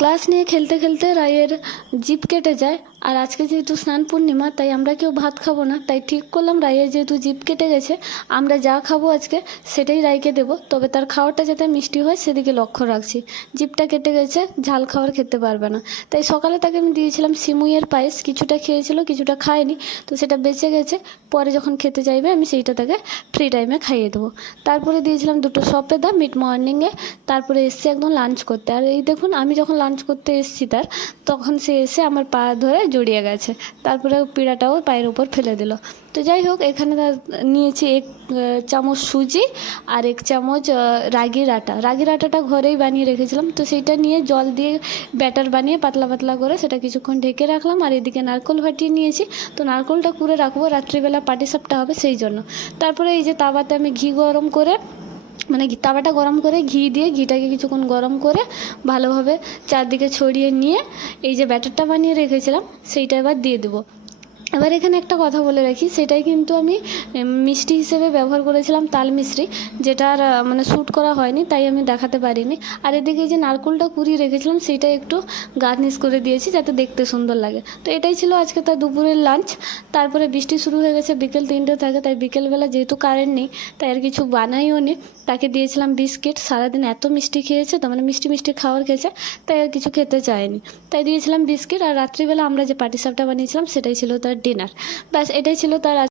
Glass নিয়ে খেলতে খেলতে রায়ের জিভ কেটে যায়। আর আজকে যেহেতু স্নান পূর্ণিমা, তাই আমরা কেউ ভাত খাবো না। তাই ঠিক করলাম রায়ের যেহেতু জিভ কেটে গেছে, আমরা যা খাবো আজকে সেটাই রায়কে দেবো। তবে তার খাওয়ারটা যাতে মিষ্টি হয় সেদিকে লক্ষ্য রাখছি। জিভটা কেটে গেছে, ঝাল খাবার খেতে পারবে না। তাই সকালে তাকে আমি দিয়েছিলাম সিমুইয়ের পায়েস, কিছুটা খেয়েছিল কিছুটা খায়নি, তো সেটা বেঁচে গেছে। পরে যখন খেতে চাইবে আমি সেইটা তাকে ফ্রি টাইমে খাইয়ে দেবো। তারপরে দিয়েছিলাম দুটো সপেদা মিড মর্নিংয়ে। তারপরে এসছে একদম লাঞ্চ করতে। আর এই দেখুন, আমি যখন লাঞ্চ করতে এসেছি তার, তখন সে এসে আমার পা ধরে জড়িয়ে গেছে। তারপরে পিড়াটাও পায়ের উপর ফেলে দিল। তো যাই হোক, এখানে নিয়েছি এক চামচ সুজি আর এক চামচ রাগির আটাটা ঘরেই বানিয়ে রেখেছিলাম, তো সেইটা নিয়ে জল দিয়ে ব্যাটার বানিয়ে পাতলা পাতলা করে সেটা কিছুক্ষণ ঢেকে রাখলাম। আর এদিকে নারকেল ফাটিয়ে নিয়েছি, তো নারকেলটা কুড়ে রাখবো, রাত্রিবেলা পাটিসাপটা হবে সেই জন্য। তারপরে এই যে তাওয়াতে আমি ঘি গরম করে, মানে তাওয়াটা গরম করে ঘি দিয়ে ঘিটাকে কিছুক্ষণ গরম করে ভালোভাবে চারদিকে ছড়িয়ে নিয়ে এই যে ব্যাটারটা বানিয়ে রেখেছিলাম সেইটা এবার দিয়ে দেবো। এবার এখানে একটা কথা বলে রাখি, সেটাই কিন্তু আমি মিষ্টি হিসেবে ব্যবহার করেছিলাম তাল মিছরি, যেটা আর মানে শ্যুট করা হয়নি, তাই আমি দেখাতে পারিনি। আর এদিকে যে নারকেলটা কুড়িয়ে রেখেছিলাম সেটা একটু গার্নিশ করে দিয়েছি যাতে দেখতে সুন্দর লাগে। তো এটাই ছিল আজকে তার দুপুরের লাঞ্চ। তারপরে বৃষ্টি শুরু হয়ে গেছে, বিকেল 3টে থাকে, তাই বিকেলবেলা যেহেতু কারেন্ট নেই তাই আর কিছু বানাইও নি। তাকে দিয়েছিলাম বিস্কিট, সারাদিন এত মিষ্টি খেয়েছে, তো মানে মিষ্টি মিষ্টি খাবার খেয়েছে, তাই আর কিছু খেতে চায়নি। তাই দিয়েছিলাম বিস্কিট। আর রাত্রিবেলা আমরা যে পাটিসাপটা বানিয়েছিলাম সেটাই ছিল তার ডিনার। ব্যাস, এটাই ছিল তার